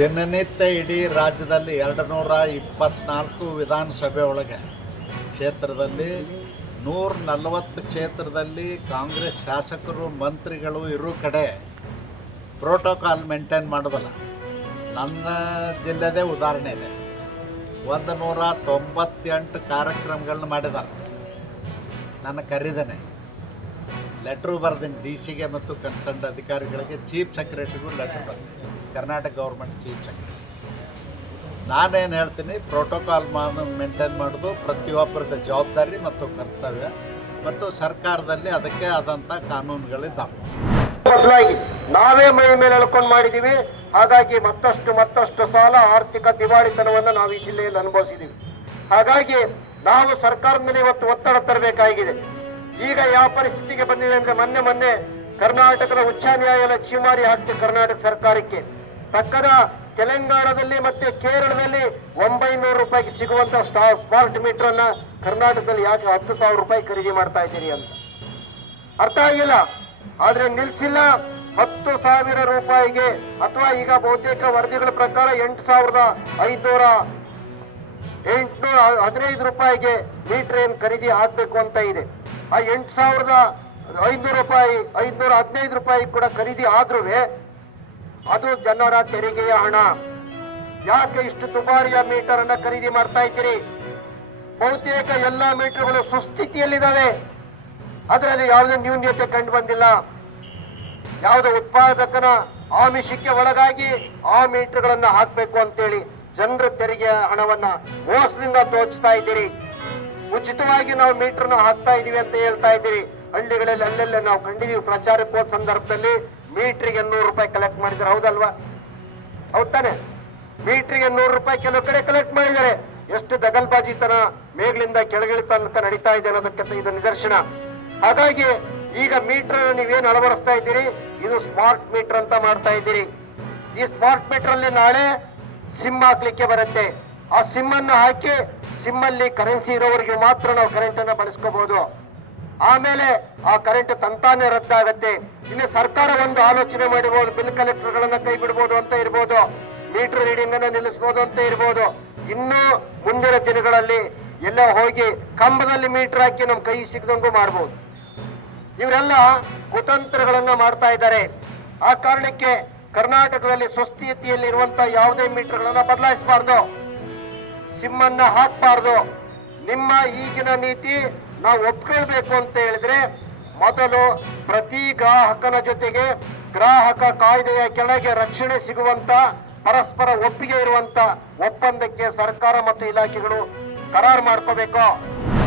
ದಿನನಿತ್ಯ ಇಡೀ ರಾಜ್ಯದಲ್ಲಿ 224 ವಿಧಾನಸಭೆ ಒಳಗೆ ಕ್ಷೇತ್ರದಲ್ಲಿ 140 ಕ್ಷೇತ್ರದಲ್ಲಿ ಕಾಂಗ್ರೆಸ್ ಶಾಸಕರು ಮಂತ್ರಿಗಳು ಇರೋ ಕಡೆ ಪ್ರೋಟೋಕಾಲ್ ಮೇಂಟೈನ್ ಮಾಡೋದಲ್ಲ. ನನ್ನ ಜಿಲ್ಲೆದೇ ಉದಾಹರಣೆ ಇದೆ. 198 ಕಾರ್ಯಕ್ರಮಗಳನ್ನ ಮಾಡಿದ್ದಾರೆ. ನಾನು ಕರೀದೇನೆ, ಲೆಟ್ರು ಬರೆದೀನಿ DC ಗೆ ಮತ್ತು ಕನ್ಸರ್ನ್ ಅಧಿಕಾರಿಗಳಿಗೆ, ಚೀಫ್ ಸೆಕ್ರೆಟರಿಗೂ ಲೆಟ್ರ್ ಬರೆದಿದ್ದೀನಿ, ಕರ್ನಾಟಕ ಗೌರ್ಮೆಂಟ್ ಚೀಫ್ ಸೆಕ್ರೆಟರಿ. ನಾನೇನು ಹೇಳ್ತೀನಿ, ಪ್ರೋಟೋಕಾಲ್ ಮೇಂಟೈನ್ ಮಾಡೋದು ಪ್ರತಿಯೊಬ್ಬರದ ಜವಾಬ್ದಾರಿ ಮತ್ತು ಕರ್ತವ್ಯ, ಮತ್ತು ಸರ್ಕಾರದಲ್ಲಿ ಅದಕ್ಕೆ ಆದಂಥ ಕಾನೂನುಗಳಿದ್ದಾವೆ. ಬದಲಾಗಿ ನಾವೇ ಮೈ ಮೇಲೆ ಎಳ್ಕೊಂಡು ಮಾಡಿದ್ದೀವಿ. ಹಾಗಾಗಿ ಮತ್ತಷ್ಟು ಸಾಲ, ಆರ್ಥಿಕ ದಿವಾಳಿತನವನ್ನು ನಾವು ಈ ಜಿಲ್ಲೆಯಲ್ಲಿ ಅನುಭವಿಸಿದ್ದೀವಿ. ಹಾಗಾಗಿ ನಾವು ಸರ್ಕಾರದ ಮೇಲೆ ಇವತ್ತು ಒತ್ತಡ ತರಬೇಕಾಗಿದೆ. ಈಗ ಯಾವ ಪರಿಸ್ಥಿತಿಗೆ ಬಂದಿದೆ ಅಂದ್ರೆ, ಮೊನ್ನೆ ಕರ್ನಾಟಕದ ಉಚ್ಚ ನ್ಯಾಯಾಲಯ ಛೀಮಾರಿ ಹಾಕ್ತಿ ಕರ್ನಾಟಕ ಸರ್ಕಾರಕ್ಕೆ. ಪಕ್ಕದ ತೆಲಂಗಾಣದಲ್ಲಿ ಮತ್ತೆ ಕೇರಳದಲ್ಲಿ 900 ರೂಪಾಯಿಗೆ ಸಿಗುವಂತ ಸ್ಮಾರ್ಟ್ ಮೀಟರ್ ಅನ್ನ ಕರ್ನಾಟಕದಲ್ಲಿ ಯಾಕೆ 10,000 ರೂಪಾಯಿ ಖರೀದಿ ಮಾಡ್ತಾ ಇದ್ದೀರಿ ಅಂತ ಅರ್ಥ ಆಗಿಲ್ಲ. ಆದ್ರೆ ನಿಲ್ಸಿಲ್ಲ, 10,000 ರೂಪಾಯಿಗೆ, ಅಥವಾ ಈಗ ಬಹುತೇಕ ವರದಿಗಳ ಪ್ರಕಾರ 8,515 ರೂಪಾಯಿಗೆ ಮೀಟರ್ ಏನು ಖರೀದಿ ಆಗ್ಬೇಕು ಅಂತ ಇದೆ. ಆ 8,500 ರೂಪಾಯಿ, 515 ರೂಪಾಯಿ ಕೂಡ ಖರೀದಿ ಆದ್ರೂ ಅದು ಜನರ ತೆರಿಗೆಯ ಹಣ. ಯಾಕೆ ಇಷ್ಟು ದುಬಾರಿಯ ಮೀಟರ್ ಅನ್ನ ಖರೀದಿ ಮಾಡ್ತಾ ಇದ್ದೀರಿ? ಬಹುತೇಕ ಎಲ್ಲಾ ಮೀಟರ್ಗಳು ಸುಸ್ಥಿತಿಯಲ್ಲಿದ್ದಾವೆ. ಅದರಲ್ಲಿ ಯಾವುದೇ ನ್ಯೂನ್ಯತೆ ಕಂಡು ಬಂದಿಲ್ಲ. ಯಾವುದೇ ಉತ್ಪಾದಕನ ಆಮಿಷಕ್ಕೆ ಒಳಗಾಗಿ ಆ ಮೀಟರ್ಗಳನ್ನ ಹಾಕಬೇಕು ಅಂತೇಳಿ ಜನರ ತೆರಿಗೆಯ ಹಣವನ್ನ ಮೋಸದಿಂದ ದೋಚ್ತಾ ಇದ್ದೀರಿ. ಉಚಿತವಾಗಿ ನಾವು ಮೀಟರ್ನ ಹಾಕ್ತಾ ಇದೀವಿ ಅಂತ ಹೇಳ್ತಾ ಇದ್ದೀರಿ. ಹಳ್ಳಿಗಳಲ್ಲಿ ಅಲ್ಲೆಲ್ಲ ನಾವು ಕಂಡಿದೀವಿ. ಪ್ರಚಾರಕ್ಕೆ ಹೋದ ಸಂದರ್ಭದಲ್ಲಿ ಮೀಟ್ರಿಗೆ 100 ರೂಪಾಯಿ ಕಲೆಕ್ಟ್ ಮಾಡಿದ್ದಾರೆ, ಹೌದಲ್ವಾ? ಹೌದಾನೆ? ಮೀಟ್ರಿಗೆ 100 ರೂಪಾಯಿ ಕೆಲವು ಕಡೆ ಕಲೆಕ್ಟ್ ಮಾಡಿದ್ದಾರೆ. ಎಷ್ಟು ದಗಲ್ಬಾಜಿತನ ಮೇಲಿಂದ ಕೆಳಗಿಳಿತ ನಡೀತಾ ಇದೆ ಅನ್ನೋದಕ್ಕೆ ಇದು ನಿದರ್ಶನ. ಹಾಗಾಗಿ ಈಗ ಮೀಟರ್ ನೀವೇನು ಅಳವಡಿಸ್ತಾ ಇದ್ದೀರಿ, ಇದು ಸ್ಮಾರ್ಟ್ ಮೀಟರ್ ಅಂತ ಮಾಡ್ತಾ ಇದ್ದೀರಿ. ಈ ಸ್ಮಾರ್ಟ್ ಮೀಟರ್ ಅಲ್ಲಿ ನಾಳೆ ಸಿಮ್ ಹಾಕ್ಲಿಕ್ಕೆ ಬರುತ್ತೆ. ಆ ಸಿಮ್ ಅನ್ನು ಹಾಕಿ, ಸಿಮ್ ಅಲ್ಲಿ ಕರೆನ್ಸಿ ಇರೋವರೆಗೆ ಮಾತ್ರ ನಾವು ಕರೆಂಟ್ ಅನ್ನ ಬಳಸ್ಕೋಬಹುದು. ಆಮೇಲೆ ಆ ಕರೆಂಟ್ ತಂತಾನೆ ರದ್ದಾಗತ್ತೆ. ಇನ್ನು ಸರ್ಕಾರ ಒಂದು ಆಲೋಚನೆ ಮಾಡಿರ್ಬೋದು, ಬಿಲ್ ಕಲೆಕ್ಟರ್ ಗಳನ್ನ ಕೈ ಬಿಡ್ಬೋದು ಅಂತ ಇರ್ಬೋದು, ಮೀಟರ್ ರೀಡಿಂಗ್ ಅನ್ನ ನಿಲ್ಲಿಸಬಹುದು ಅಂತ ಇರ್ಬೋದು. ಇನ್ನು ಮುಂದಿನ ದಿನಗಳಲ್ಲಿ ಎಲ್ಲ ಹೋಗಿ ಕಂಬದಲ್ಲಿ ಮೀಟರ್ ಹಾಕಿ ನಮ್ ಕೈ ಸಿಗದಂಗೂ ಮಾಡ್ಬೋದು. ಇವರೆಲ್ಲ ಕುತಂತ್ರಗಳನ್ನ ಮಾಡ್ತಾ ಇದ್ದಾರೆ. ಆ ಕಾರಣಕ್ಕೆ ಕರ್ನಾಟಕದಲ್ಲಿ ಸುಸ್ಥಿತಿಯಲ್ಲಿ ಇರುವಂತಹ ಯಾವುದೇ ಮೀಟರ್ಗಳನ್ನ ಬದಲಾಯಿಸಬಾರ್ದು, ಸಿಮ್ ಅನ್ನ ಹಾಕಬಾರ್ದು. ನಿಮ್ಮ ಈಗಿನ ನೀತಿ ನಾವು ಒಪ್ಕೊಳ್ಬೇಕು ಅಂತ ಹೇಳಿದ್ರೆ, ಮೊದಲು ಪ್ರತಿ ಗ್ರಾಹಕನ ಜೊತೆಗೆ ಗ್ರಾಹಕ ಕಾಯ್ದೆಯ ಕೆಳಗೆ ರಕ್ಷಣೆ ಸಿಗುವಂತ, ಪರಸ್ಪರ ಒಪ್ಪಿಗೆ ಇರುವಂತ ಒಪ್ಪಂದಕ್ಕೆ ಸರ್ಕಾರ ಮತ್ತು ಇಲಾಖೆಗಳು ಕರಾರು ಮಾಡ್ಕೋಬೇಕು.